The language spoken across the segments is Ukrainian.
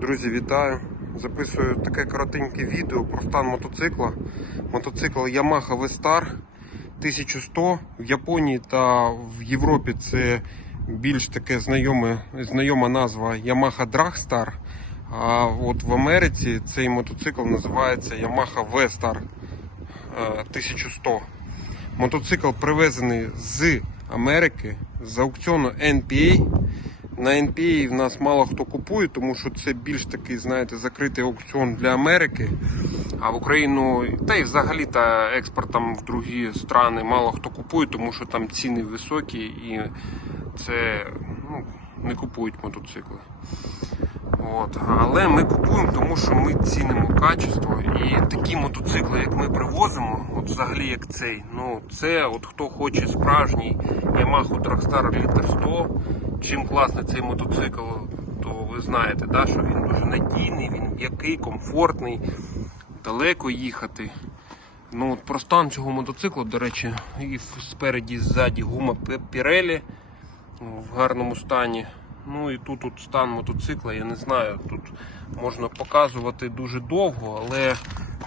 Друзі, вітаю! Записую таке коротеньке відео про стан мотоцикла. Мотоцикл Yamaha V-Star 1100 в Японії та в Європі це більш таке знайоме, знайома назва Yamaha Dragstar. А от в Америці цей мотоцикл називається Yamaha V-Star е, 1100. Мотоцикл привезений з Америки з аукціону NPA. На NPA в нас мало хто купує, тому що це більш такий, знаєте, закритий аукціон для Америки. А в Україну, та й взагалі та експортом в другі страни мало хто купує, тому що там ціни високі і це не купують мотоцикли. От. Але ми купуємо, тому що ми цінимо качество. І такі мотоцикли, як ми привозимо, от взагалі як цей, ну це от хто хоче справжній Yamaha Dragstar Liter 100. Чим класний цей мотоцикл, то ви знаєте, да, що він дуже надійний, він м'який, комфортний, далеко їхати. Ну, от про стан цього мотоциклу, до речі, і спереді, і ззаді гума Pirelli в гарному стані. Ну і тут от стан мотоцикла, я не знаю, тут можна показувати дуже довго, але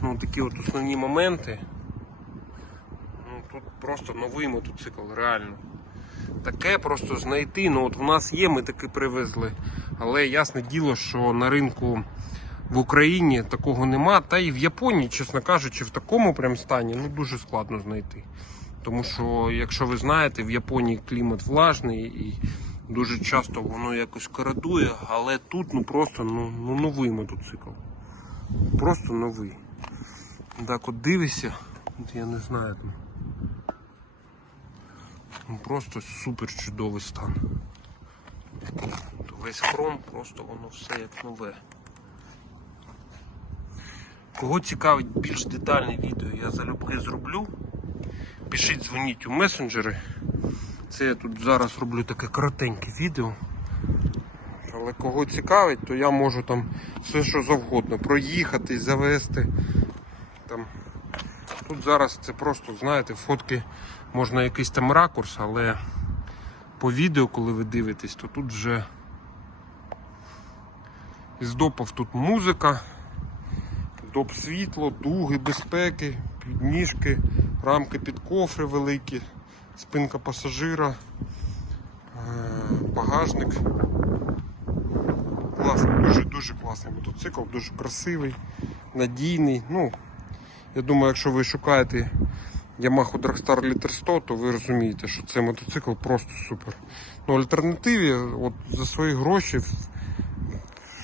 ну, такі от основні моменти. Ну, тут просто новий мотоцикл, реально. Таке просто знайти. Ну от в нас є, ми таки привезли. Але ясне діло, що на ринку в Україні такого нема. Та і в Японії, чесно кажучи, в такому прям стані ну, дуже складно знайти. Тому що, якщо ви знаєте, в Японії клімат влажний і дуже часто воно якось коридує, але тут ну просто ну, ну новий мотоцикл. Просто новий. Так от дивишся, от я не знаю там. Ну, просто супер чудовий стан. Весь хром, просто воно все як нове. Кого цікавить більш детальне відео, я залюбки зроблю. Пишіть, дзвоніть у месенджери. Це я тут зараз роблю таке коротеньке відео. Але кого цікавить, то я можу там все що завгодно проїхати, завести. Там. Тут зараз це просто, знаєте, фотки можна якийсь там ракурс, але по відео, коли ви дивитесь, то тут вже із допав тут музика, доп світло, дуги безпеки, підніжки, рамки під кофри великі, спинка пасажира, е, багажник. Класний, дуже-дуже класний мотоцикл, дуже красивий, надійний. Ну, я думаю, якщо ви шукаєте Yamaha Dragstar Liter 100, то ви розумієте, що цей мотоцикл просто супер. Ну, альтернативі, от за свої гроші,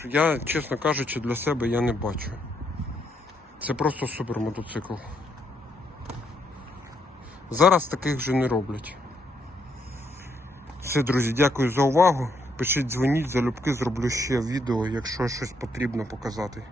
я, чесно кажучи, для себе я не бачу. Це просто супер мотоцикл. Зараз таких вже не роблять. Все, друзі, дякую за увагу. Пишіть, дзвоніть, залюбки зроблю ще відео, якщо щось потрібно показати.